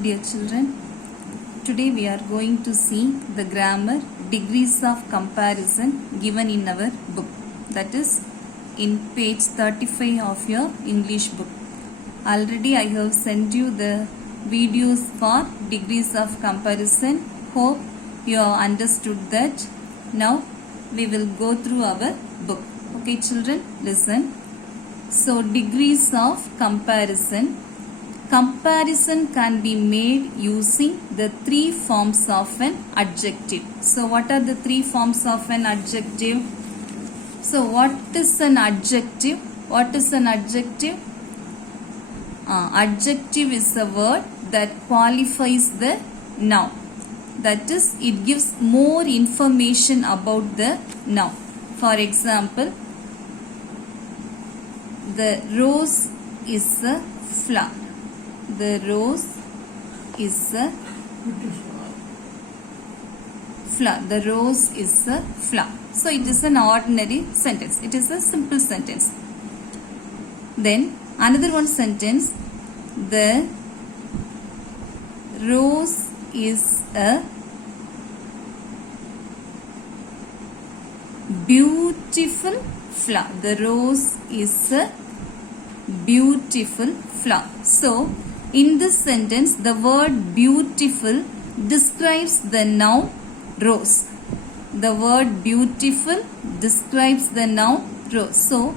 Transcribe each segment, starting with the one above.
Dear children, today we are going to see the grammar degrees of comparison given in our book. That is in page 35 of your English book. Already I have sent you the videos for degrees of comparison. Hope you have understood that. Now we will go through our book. Okay children, listen. So degrees of comparison. Comparison can be made using the three forms of an adjective. So what are the three forms of an adjective? So what is an adjective? What is an adjective? Adjective is a word that qualifies the noun. That is, it gives more information about the noun. For example, the rose is a flower. The rose is a flower. The rose is a flower. So it is an ordinary sentence. It is a simple sentence. Then another one sentence. The rose is a beautiful flower. The rose is a beautiful flower. So in this sentence, the word beautiful describes the noun rose. The word beautiful describes the noun rose. So,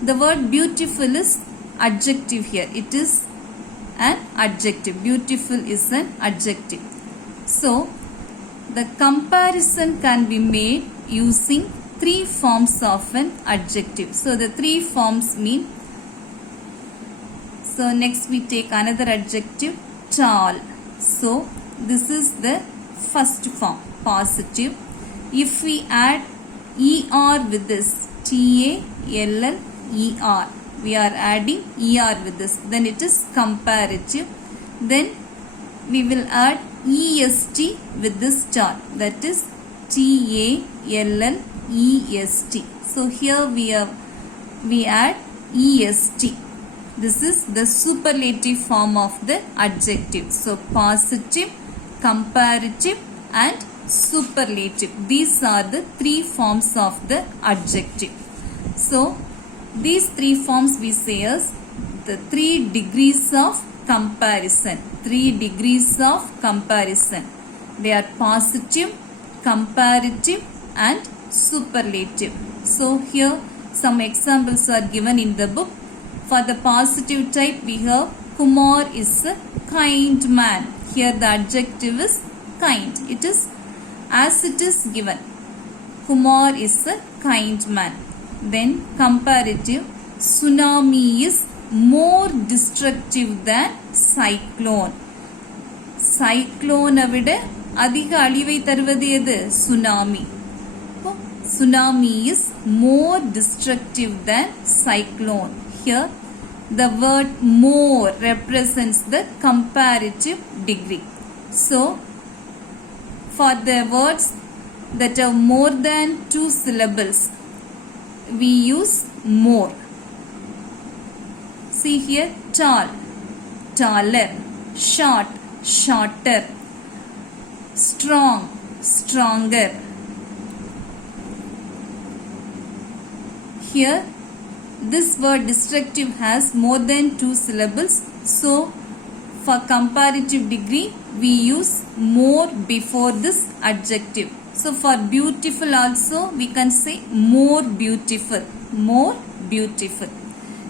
the word beautiful is adjective here. It is an adjective. Beautiful is an adjective. So, the comparison can be made using three forms of an adjective. So, the three forms mean. So next we take another adjective, tall. So this is the first form, positive. If we add er with this, tall, we are adding er with this, then it is comparative. Then we will add est with this tall, that is tallest. So here we add est. This is the superlative form of the adjective. So, positive, comparative and superlative. These are the three forms of the adjective. So, these three forms we say as the 3 degrees of comparison. 3 degrees of comparison. They are positive, comparative and superlative. So, here some examples are given in the book. For the positive type, we have Kumar is a kind man. Here the adjective is kind. It is as it is given. Kumar is a kind man. Then comparative, tsunami is more destructive than cyclone. Cyclone avide adhiga alivai tharuvadu edu? Tsunami. Tsunami is more destructive than cyclone. Here, the word more represents the comparative degree. So, for the words that have more than 2 syllables, we use more. See here, tall, taller, short, shorter, strong, stronger. Here, this word destructive has more than 2 syllables. So, for comparative degree, we use more before this adjective. So, for beautiful also, we can say more beautiful. More beautiful.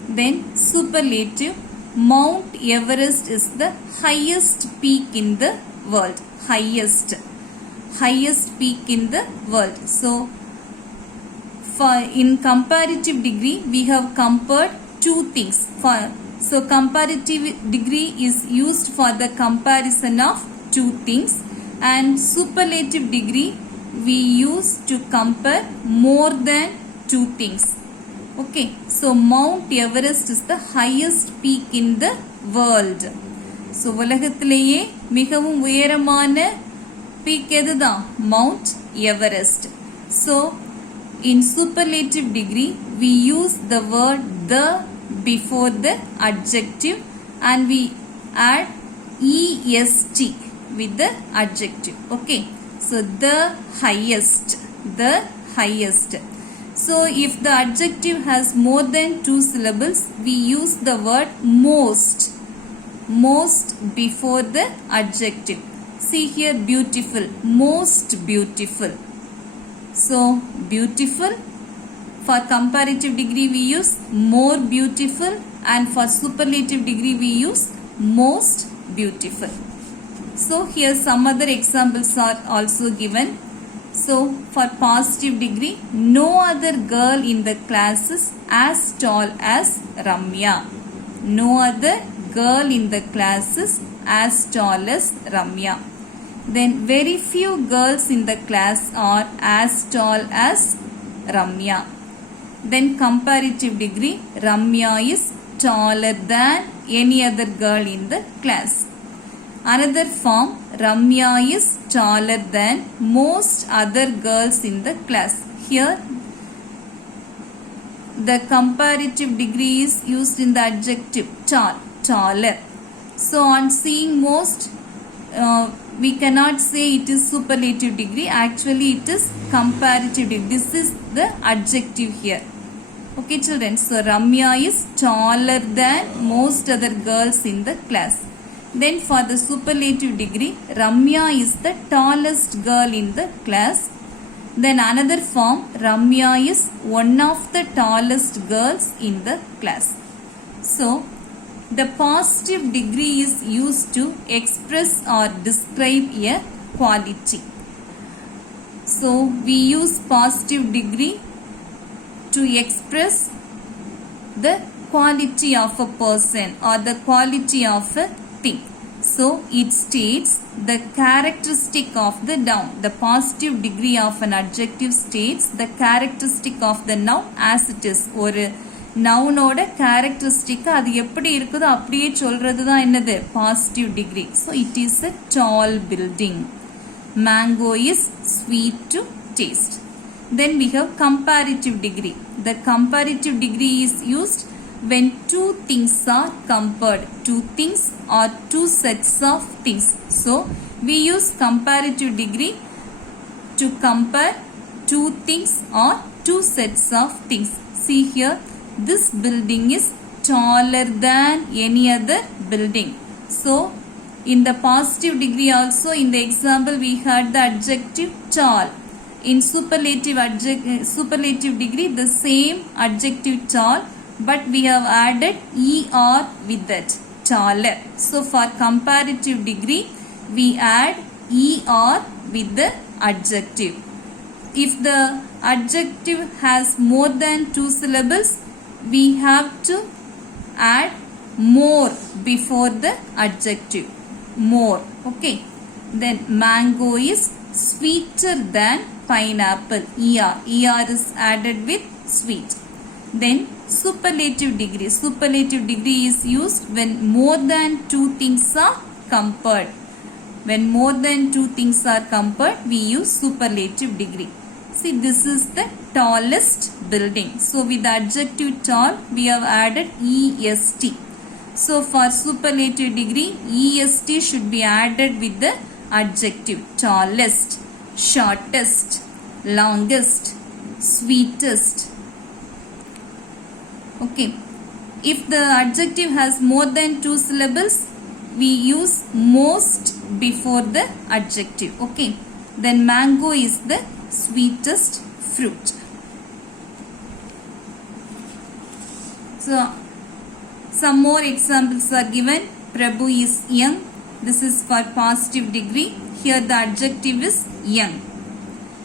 Then, superlative. Mount Everest is the highest peak in the world. Highest peak in the world. So, in comparative degree, we have compared 2 things. So, comparative degree is used for the comparison of 2 things, and superlative degree we use to compare more than 2 things. Okay, so Mount Everest is the highest peak in the world. So, உலகத்திலேயே மிகவும் உயரமான peak எதுதான்? Mount Everest. So, in superlative degree, we use the word the before the adjective and we add est with the adjective. Okay, so the highest, the highest. So if the adjective has more than 2 syllables, we use the word most, most before the adjective. See here, beautiful, most beautiful. So beautiful, for comparative degree we use more beautiful, and for superlative degree we use most beautiful. So here some other examples are also given. So for positive degree, no other girl in the class is as tall as Ramya. No other girl in the class is as tall as Ramya. Then very few girls in the class are as tall as Ramya. Then comparative degree, Ramya is taller than any other girl in the class. Another form, Ramya is taller than most other girls in the class. Here the comparative degree is used in the adjective tall, taller. So on seeing most, we cannot say it is superlative degree. Actually it is comparative degree. This is the adjective here. Okay children, so Ramya is taller than most other girls in the class. Then for the superlative degree, Ramya is the tallest girl in the class. Then another form, Ramya is one of the tallest girls in the class. So the positive degree is used to express or describe a quality. So we use positive degree to express the quality of a person or the quality of a thing. So it states the characteristic of the noun. The positive degree of an adjective states the characteristic of the noun as it is. ஒரு நவுனோட characteristic அது எப்படி இருக்குதோ அப்படியே சொல்றது தான் என்னது positive degree. So it is a tall building. Mango is sweet to taste. Then we have comparative degree. The comparative degree is used when two things are compared. Two things or two sets of things. So we use comparative degree to compare two things or two sets of things. See here, this building is taller than any other building. So in the positive degree also, in the example we had the adjective tall. In superlative degree, the same adjective tall, but we have added er with it, taller. So for comparative degree, we add er with the adjective. If the adjective has more than 2 syllables, we have to add more before the adjective. More. Okay. Then mango is sweeter than pineapple. Er is added with sweet. Then superlative degree. Superlative degree is used when more than 2 things are compared. When more than 2 things are compared, we use superlative degree. See, this is the tallest building. So with the adjective tall, we have added est. So for superlative degree, est should be added with the adjective tallest, shortest, longest, sweetest. Okay. If the adjective has more than 2 syllables, we use most before the adjective. Okay. Then mango is the sweetest fruit. So some more examples are given. Prabhu is young. This is for positive degree. Here the adjective is young.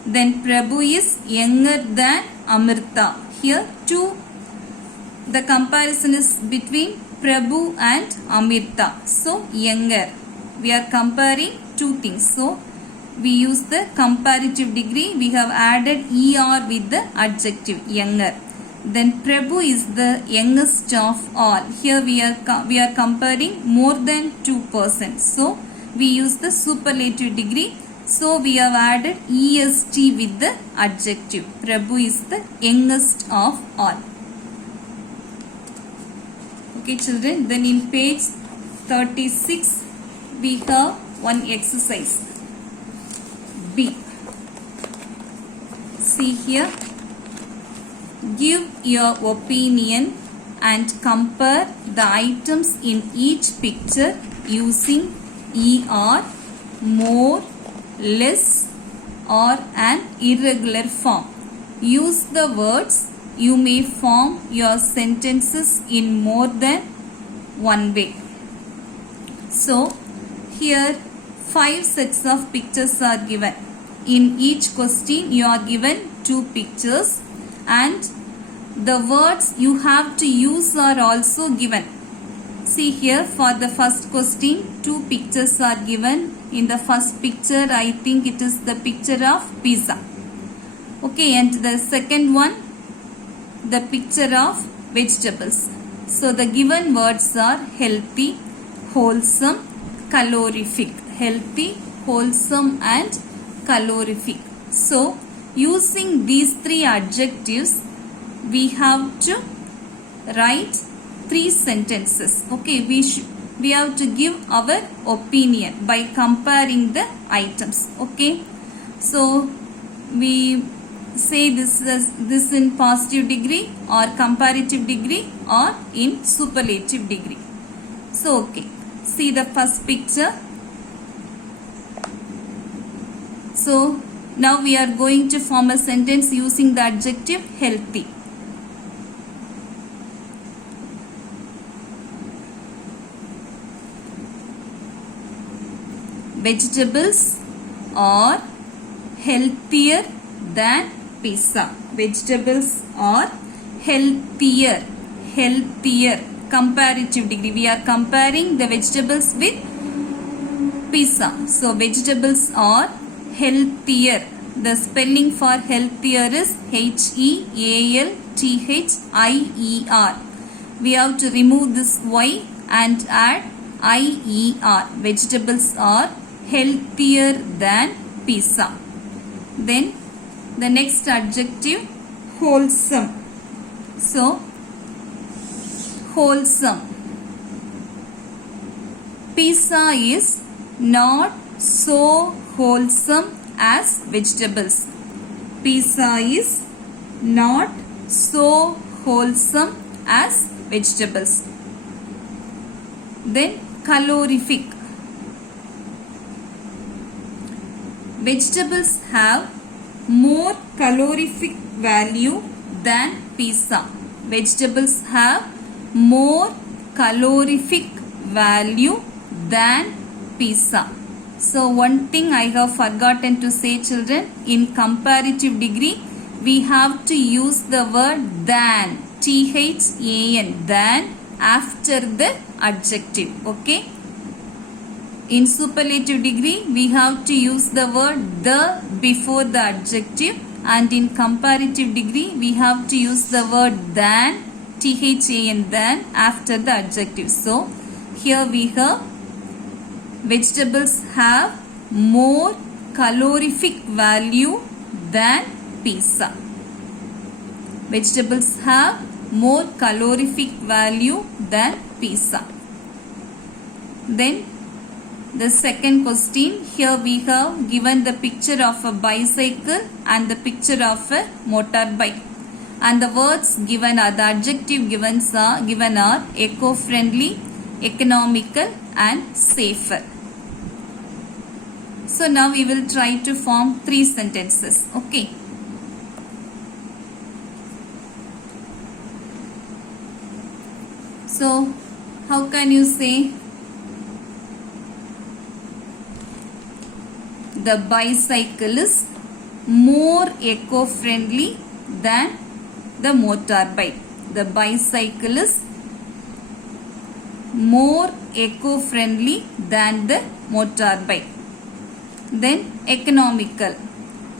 Then Prabhu is younger than Amrita. Here the comparison is between Prabhu and Amrita. So younger. We are comparing 2 things. So we use the comparative degree. We have added er with the adjective younger. Then Prabhu is the youngest of all. Here we are comparing more than 2 persons. So we use the superlative degree. So we have added est with the adjective. Prabhu is the youngest of all. Okay children, then in page 36 we have one exercise. B. See here. Give your opinion and compare the items in each picture using ER, more, less, or an irregular form. Use the words. You may form your sentences in more than one way. So, here 5 sets of pictures are given. In each question, you are given 2 pictures, and the words you have to use are also given. See here, for the first question, 2 pictures are given. In the first picture, I think it is the picture of pizza. Okay, and the second one, the picture of vegetables. So the given words are healthy, wholesome, calorific. Healthy, wholesome, and calorific. So using these 3 adjectives, we have to write 3 sentences. Okay, we have to give our opinion by comparing the items. Okay, so we say this in positive degree or comparative degree or in superlative degree. So okay, see the first picture. So now we are going to form a sentence using the adjective healthy. Vegetables are healthier than pizza. Vegetables are healthier. Comparative degree. We are comparing the vegetables with pizza. So vegetables are healthier. The spelling for healthier is HEALTHIER. We have to remove this Y and add IER. Vegetables are healthier than pizza. Then the next adjective, wholesome. So wholesome. Pizza is not so wholesome as vegetables. Pizza is not so wholesome as vegetables. Then calorific. Vegetables have more calorific value than pizza. Vegetables have more calorific value than pizza. So one thing I have forgotten to say, children, in comparative degree we have to use the word than, THAN, than after the adjective. Okay. In superlative degree, we have to use the word the before the adjective, and in comparative degree, we have to use the word than, THAN, than after the adjective. So, here we have vegetables have more calorific value than pizza. Vegetables have more calorific value than pizza. Then the second question, here we have given the picture of a bicycle and the picture of a motorbike, and the words given are, the adjective given are eco-friendly, economical, and safer. So now we will try to form 3 sentences. Okay. So how can you say? The bicycle is more eco-friendly than the motorbike. The bicycle is more eco-friendly than the motorbike. Then economical.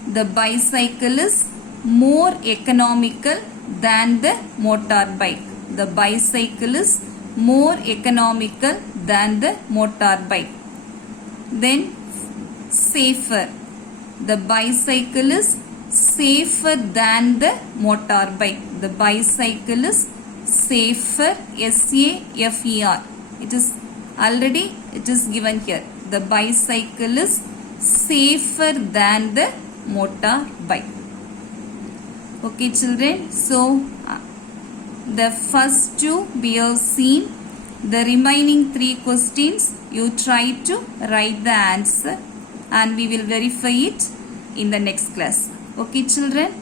The bicycle is more economical than the motorbike. The bicycle is more economical than the motorbike. Then safer. The bicycle is safer than the motorbike. The bicycle is safer, SAFER. It is Already it is given here. The bicycle is safer than the motorbike. Okay children, so the first two we have seen. The remaining 3 questions you try to write the answer and we will verify it in the next class. Okay children.